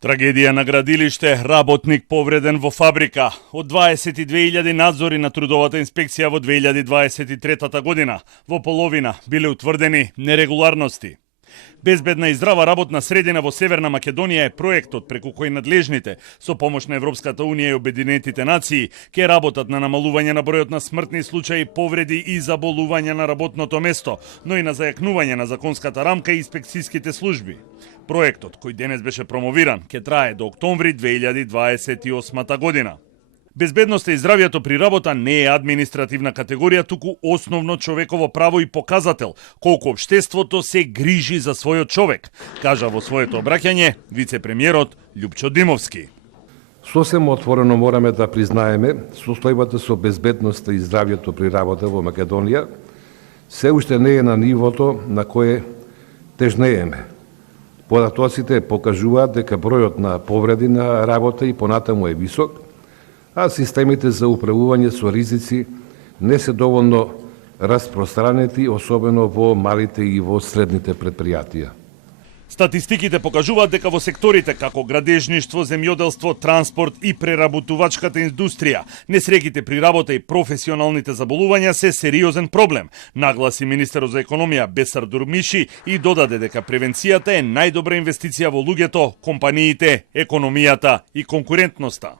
Трагедија на градилиште, работник повреден во фабрика. Од 22.000 надзори на трудовата инспекција во 2023 година, во половина биле утврдени нерегуларности. Безбедна и здрава работна средина во Северна Македонија е проектот преку кој надлежните со помош на Европската унија и Обединетите нации ќе работат на намалување на бројот на смртни случаи, повреди и заболувања на работното место, но и на зајакнување на законската рамка и инспекцијските служби. Проектот, кој денес беше промовиран, ќе трае до октомври 2028 година. Безбедноста и здравјето при работа не е административна категорија, туку основно човеково право и показател колку општеството се грижи за својот човек, кажа во своето обраќање вице-премиерот Љупчо Димовски. Сосем отворено мораме да признаеме состојбата со безбедноста и здравјето при работа во Македонија се уште не е на нивото на кое тежнееме. Податоците покажуваат дека бројот на повреди на работа и понатаму е висок, а системите за управување со ризици не се доволно распространети, особено во малите и во средните предпријатија. Статистиките покажуваат дека во секторите како градежништво, земјоделство, транспорт и преработувачката индустрија, несреќите при работа и професионалните заболувања се сериозен проблем, нагласи министерот за економија Бесар Дурмиши и додаде дека превенцијата е најдобра инвестиција во луѓето, компаниите, економијата и конкурентноста.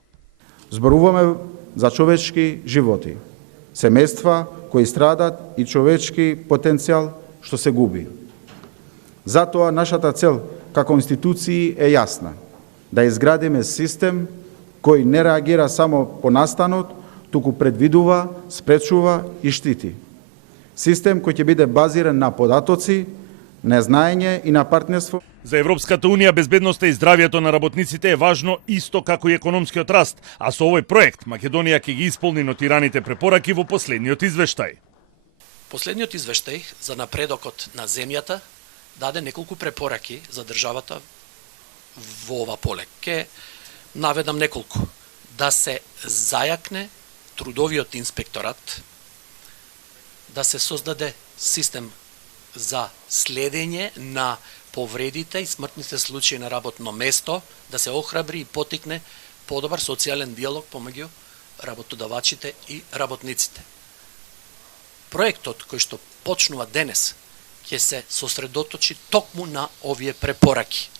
Зборуваме за човечки животи, семејства кои страдат и човечки потенцијал што се губи. Затоа нашата цел како институции е јасна, да изградиме систем кој не реагира само по настанот, туку предвидува, спречува и штити. Систем кој ќе биде базиран на податоци, на знаење и на партнерство. За Европската унија безбедноста и здравјето на работниците е важно исто како и економскиот раст, а со овој проект Македонија ќе ги исполни нотираните препораки во последниот извештај. Последниот извештај за напредокот на земјата даде неколку препораки за државата во ова поле. Ке наведам неколку. Да се зајакне трудовиот инспекторат, да се создаде систем за следење на повредите и смртните случаи на работно место, да се охрабри и потикне подобар социјален диалог помеѓу работодавачите и работниците. Проектот кој што почнува денес ќе се сосредоточи токму на овие препораки.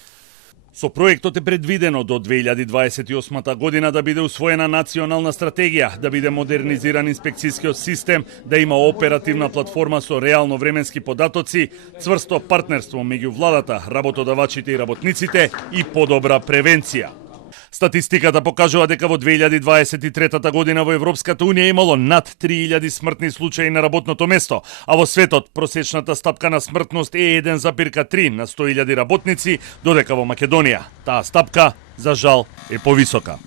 Со проектот е предвидено до 2028 година да биде усвоена национална стратегија, да биде модернизиран инспекцијскиот систем, да има оперативна платформа со реално временски податоци, цврсто партнерство меѓу владата, работодавачите и работниците и подобра превенција. Статистиката покажува дека во 2023 година во Европската унија имало над 3000 смртни случаи на работното место, а во светот просечната стапка на смртност е 1,3 на 100.000 работници, додека во Македонија таа стапка, за жал, е повисока.